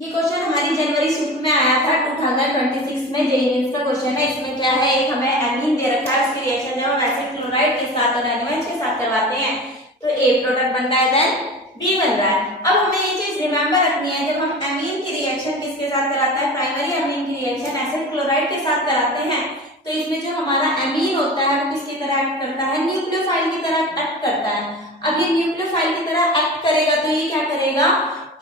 ये क्वेश्चन हमारी जनवरी शिफ्ट में आया था 2026 में। जेईई मेंस का क्वेश्चन है। इसमें क्या है, एक हमें एमीन दे रखा है, उसकी रिएक्शन जब हम एसिड क्लोराइड के साथ और NaOH के साथ करवाते हैं तो A प्रोडक्ट बन रहा है, देन B बन रहा है। अब हमें ये चीज रिमेंबर रखनी है, जब हम एमीन की रिएक्शन किसके साथ कराते हैं, प्राइमरी एमीन की रिएक्शन एसिड क्लोराइड के साथ कराते हैं, तो इसमें जो हमारा एमीन होता है वो किसकी तरह एक्ट करता है, न्यूक्लियोफाइल की तरह एक्ट करता है। अब ये न्यूक्लियोफाइल की तरह एक्ट करेगा तो ये क्या करेगा,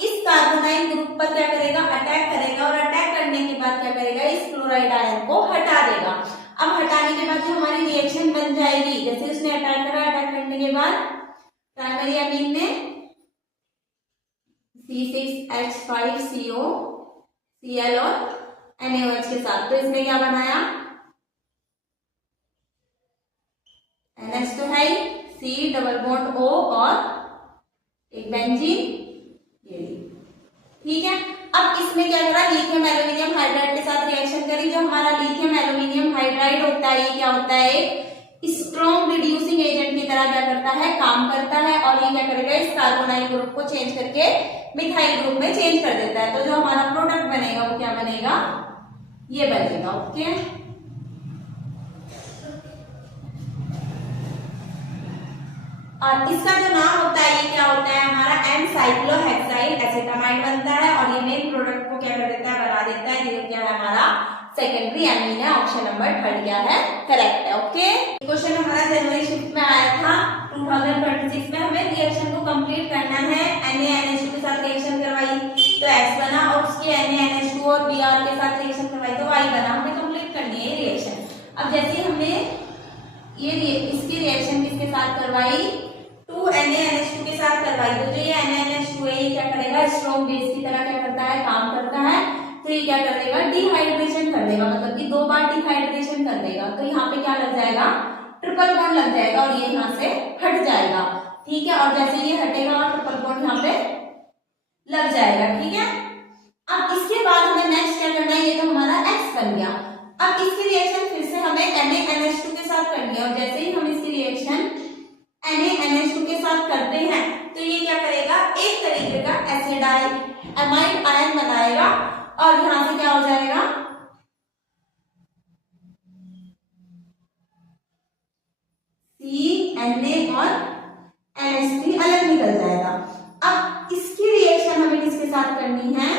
इस कार्बोनाइल ग्रुप पर क्या करेगा, अटैक करेगा, और अटैक करने के बाद क्या करेगा, इस क्लोराइड आयन को हटा देगा। अब हटाने के बाद जो हमारी रिएक्शन बन जाएगी, जैसे उसने अटैक करा, अटैक करने के बाद प्राइमरी एमीन ने C6H5CO Cl और NaOH के साथ, तो इसने क्या बनाया, NH तो है, C डबल बॉन्ड O और एक बेंजीन, ठीक है। अब इसमें क्या करा, लिथियम एल्यूमिनियम हाइड्राइड के साथ रिएक्शन करी। जो हमारा लिथियम एल्यूमिनियम हाइड्राइड होता है, ये क्या होता है, स्ट्रॉन्ग रिड्यूसिंग एजेंट की तरह क्या करता है, काम करता है, और ये क्या करेगा, इस कार्बोनाइल ग्रुप को चेंज करके मिथाइल ग्रुप में चेंज कर देता है। तो जो हमारा प्रोडक्ट बनेगा वो क्या बनेगा, ये बनेगा। ओके, और इसका जो नाम होता है, ये क्या होता है, हमारा एन साइक्लोहेक्साइल एसिटामाइड बनता है, और ये मेन प्रोडक्ट को क्या कर देता है, बना देता है। ये क्या है, हमारा सेकेंडरी एमीन है। ऑप्शन नंबर 3 क्या है, करेक्ट है। ओके, क्वेश्चन हमारा जनवरी शिफ्ट में आया था 2026 में। हमें रिएक्शन को कंप्लीट करना है। NaNH2 के साथ रिएक्शन करवाई तो X बना, और उसके NaNH2 और Br के साथ रिएक्शन करवाई तो Y बना। हमें कंप्लीट करनी है रिएक्शन। अब जैसे हमने इसकी रिएक्शन किसके साथ करवाई, 2NaNH2 के साथ करवाई, तो जो ये NaNH2 है ये क्या करेगा, स्ट्रॉन्ग बेस की तरह क्या करता है, काम करता है। तो ये क्या कर देगा, डिहाइड्रेशन कर देगा, मतलब कि 2 बार डिहाइड्रेशन कर देगा। तो यहाँ पे क्या लग जाएगा, ट्रिपल बॉन्ड लग जाएगा, और ये यहाँ से हट जाएगा, ठीक है। और जैसे ये हटेगा और ट्रिपल बॉन्ड यहाँ पे लग जाएगा, ठीक है। अब इसके बाद हमें नेक्स्ट क्या करना है, ये तो हमारा X बन गया। अब इसकी रिएक्शन फिर से हमें NaNH2 के साथ करनी है, और जैसे ही हम इसकी रिएक्शन NaNH2 के साथ करते हैं तो ये क्या करेगा, एक तरीके का एमाइड आयन बनाएगा, और यहां से क्या हो जाएगा, Na और NH3 अलग निकल जाएगा। अब इसकी रिएक्शन हमें किसके साथ करनी है,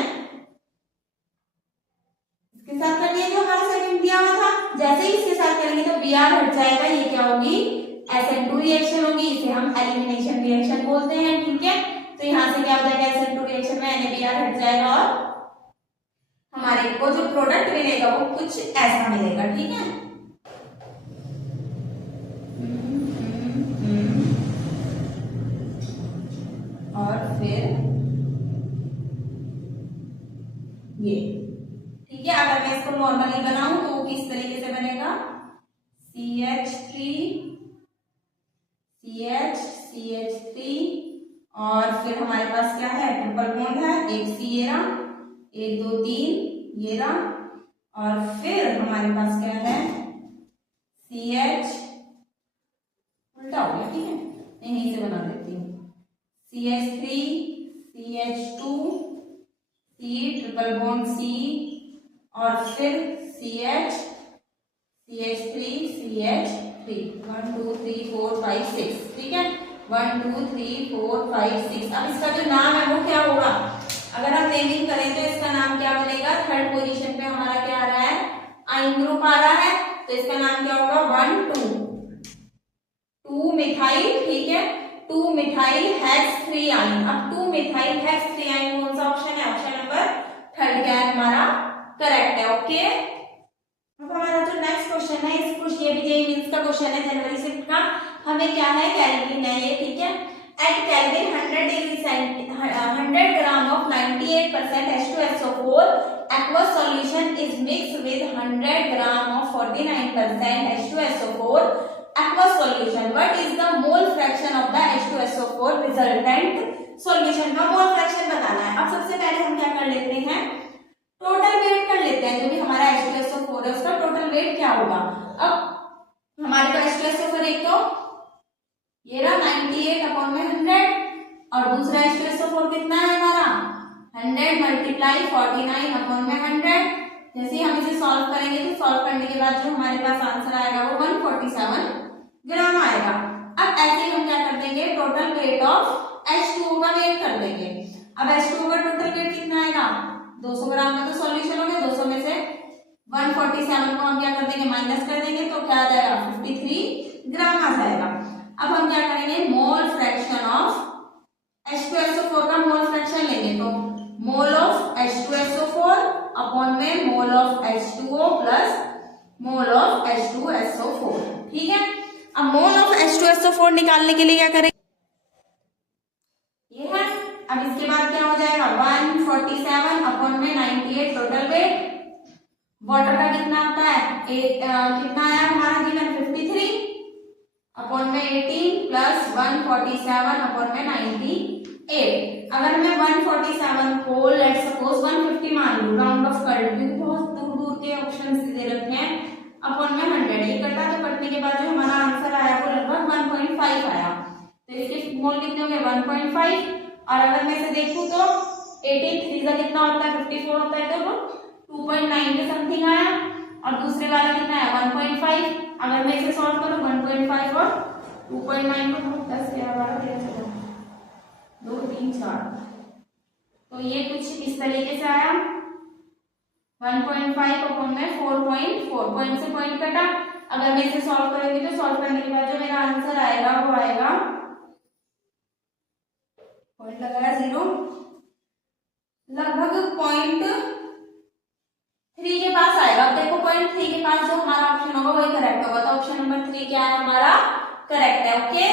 इसके साथ करनी है जो हमारा सेकंड दिया हुआ था। जैसे ही इसके साथ करेंगे तो Br हट जाएगा, ये क्या होगी, SN2 रिएक्शन होगी, इसे हम एलिमिनेशन रिएक्शन बोलते हैं, ठीक है। तो यहां से क्या हो जाएगा, SN2 रिएक्शन में NaBr हट जाएगा, और हमारे को जो प्रोडक्ट मिलेगा वो कुछ ऐसा मिलेगा, ठीक है। और फिर ये, ठीक है। अगर मैं इसको नॉर्मली बनाऊं तो वो किस तरीके से बनेगा, CH3 CH3, और फिर हमारे पास क्या है, ट्रिपल बॉन्ड है, एक C ये रहा, 1 2 3 ये रहा, और फिर हमारे पास क्या है, CH उल्टा हो गया, ठीक है, यहीं से बना देती हूँ, CH3 CH2 C triple bond C, और फिर CH3 CH3, 1 2 3 4 5 6, ठीक है, 1 2 3 4 5 6। अब इसका जो नाम है वो क्या होगा, अगर हम नेमिंग करें तो इसका नाम क्या बनेगा, थर्ड पोजीशन पे हमारा क्या आ रहा है, आयन ग्रुप आ रहा है, तो इसका नाम क्या होगा, 2 मिथाइल, ठीक है, 2 मिथाइल हेक्स 3 आयन। अब 2 मिथाइल हेक्स 3 आयन कौन सा ऑप्शन है, ऑप्शन नंबर 3 क्या है, हमारा करेक्ट है। ओके, अब हमारा जो नेक्स्ट क्वेश्चन है, इस कुछ ये भी जेईई मेंस का क्वेश्चन है जनवरी शिफ्ट का। हमें क्या है, केल्विन है ये, ठीक है। At kelvin 100 gram of 98% H2SO4 aqueous solution is mixed with 100 gram of 49% H2SO4 aqueous solution. What is the mole fraction of the H2SO4 resultant solution? का मोल फ्रैक्शन बताना है। अब सबसे पहले हम क्या कर लेते हैं, टोटल वेट कर लेते हैं। जो भी हमारा H2SO4 है उसका टोटल वेट क्या होगा। अब हमारे पास H2SO4 एक तो ये रहा 98/100, और दूसरा H2SO4 कितना है हमारा 100 मल्टीप्लाई 49 अपॉन में 100। जैसे ही हम इसे सॉल्व करेंगे तो सॉल्व करने के बाद जो हमारे पास आंसर आएगा वो 147 ग्राम आएगा। अब ऐसे ही हम क्या कर देंगे, टोटल वेट ऑफ H2O का वेट कर देंगे। अब H2O का टोटल वेट कितना आएगा, 200 ग्राम का तो सॉल्यूशन हो गया, 200 में से 147 को हम क्या कर देंगे, माइनस कर देंगे, तो क्या आ जाएगा 53 ग्राम आ जाएगा। अब हम क्या करेंगे, मोल फ्रैक्शन ऑफ H2SO4 का मोल फ्रैक्शन लेंगे, तो मोल ऑफ H2SO4 अपॉन में mole of H2O plus mole of H2SO4। ठीक है, अब मोल ऑफ H2SO4 निकालने के लिए क्या करेंगे, ये है। अब इसके बाद क्या हो जाएगा, 147 अपॉन में 98 टोटल वेट। वाटर का कितना आता है, कितना आया हमारा गिवन 53 अपॉन में 18 प्लस 147 अपॉन में 98। अगर मैं 147 को लेट सपोज 150 मान लूं, राउंड ऑफ कर लूं, क्योंकि बहुत दूर दूर के ऑप्शंस दे रखे हैं, अपॉन में 100 ये कटा, तो कटने के बाद जो हमारा आंसर आया वो लगभग 1.5 आया। तो इसके मोल कितने हो गए, 1.5। और अगर मैं इसे देखूं तो 83 का कितना होता है, 54 होता है, तो 2.9 के समथिंग आया। और दूसरे वाला कितना है, 1.5। अगर मैं इसे सॉल्व करूं 1.5 और 2.9 को 10 11 12 13 2 3 4, तो ये कुछ इस तरीके से आया। 1.5 अपॉन में 4.4, पॉइंट से पॉइंट कटा। अगर मैं इसे सॉल्व करेंगे तो सॉल्व करने के बाद जो मेरा आंसर आएगा वो आएगा, पॉइंट लगाया 0, लगभग 0.3 के पास आएगा। अब देखो 0.3 के पास जो हमारा ऑप्शन होगा वही करेक्ट होगा, तो ऑप्शन नंबर 3 क्या है हमारा, करेक्ट है। ओके।